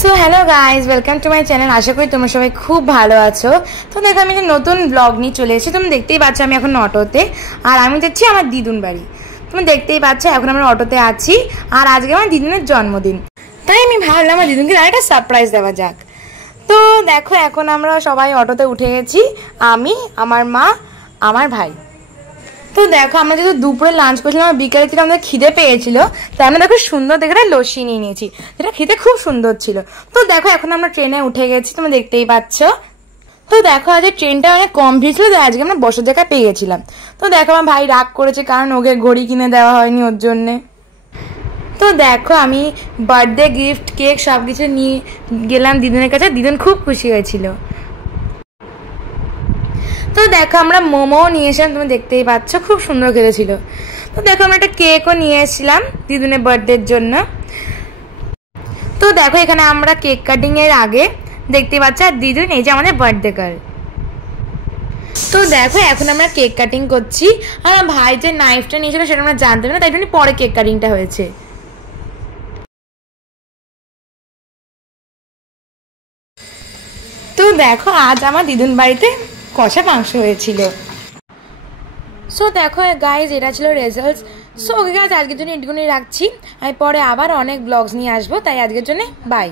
So hello guys, welcome to my channel. আশা করি তোমরা সবাই খুব ভালো আছো। তো দেখো, আমি একটা নতুন ব্লগ নিয়ে চলে এসেছি। তুমি দেখতেই পাচ্ছ আমি এখন অটোতে, আর আমি যাচ্ছি আমার দিদুন বাড়ি। তুমি দেখতেই পাচ্ছ এখন আমরা অটোতে আছি, আর আজকে আমার দিদুনের জন্মদিন, তাই আমি ভাবলাম আমার দিদুনকে একটা সারপ্রাইজ দেওয়া যাক। তো দেখো এখন আমরা সবাই অটোতে উঠে গেছি, আমি, আমার মা, আমার ভাই। তো দেখো আমরা যেহেতু দুপুরে লাঞ্চ করছিলাম, বিকালের থেকে আমাদের খিদে পেয়েছিল, তাই আমরা দেখো সুন্দর দেখে একটা লস্যি নিয়ে নিয়েছি, যেটা খেতে খুব সুন্দর ছিল। তো দেখো এখন আমরা ট্রেনে উঠে গেছি, তুমি দেখতেই পাচ্ছ। তো দেখো আজকে ট্রেনটা অনেক কম ভিড় ছিল, তাই আজকে আমরা বসার জায়গা পেয়ে গেছিলাম। তো দেখো আমার ভাই রাগ করেছে, কারণ ওকে ঘড়ি কিনে দেওয়া হয়নি ওর জন্যে। তো দেখো আমি বার্থডে গিফট, কেক সব কিছু নিয়ে গেলাম দিদুনের কাছে, দিদুন খুব খুশি হয়েছিল। তো দেখো আমরা মোমোও নিয়ে এসেছিলাম, তুমি দেখতেই পাচ্ছ, খুব সুন্দর খেতেছিল। তো দেখো আমরা একটা কেকও নিয়ে এসেছিলাম দিদুনের বার্থডের জন্য। তো দেখো এখানে আমরা কেক কাটিং এর আগে দেখতেই পাচ্ছ, আর দিদুন এই যে আমাদের বার্থডে গার্ল। তো দেখো এখন আমরা কেক কাটিং করছি, আর আমার ভাই যে নাইফটা নিয়েছিল সেটা আমরা জানতাম না, তাই জন্য পরে কেক কাটিংটা হয়েছে। তো দেখো আজ আমার দিদুন বাড়িতে কষা মাংস হয়েছিল। সো দেখো গাইজ, এটা ছিল রেজাল্টস। সো ওকে গাইজ, আজকের জন্য এটুকুনি রাখছি। আমি পরে আবার অনেক ব্লগস নিয়ে আসবো, তাই আজকের জন্য বাই।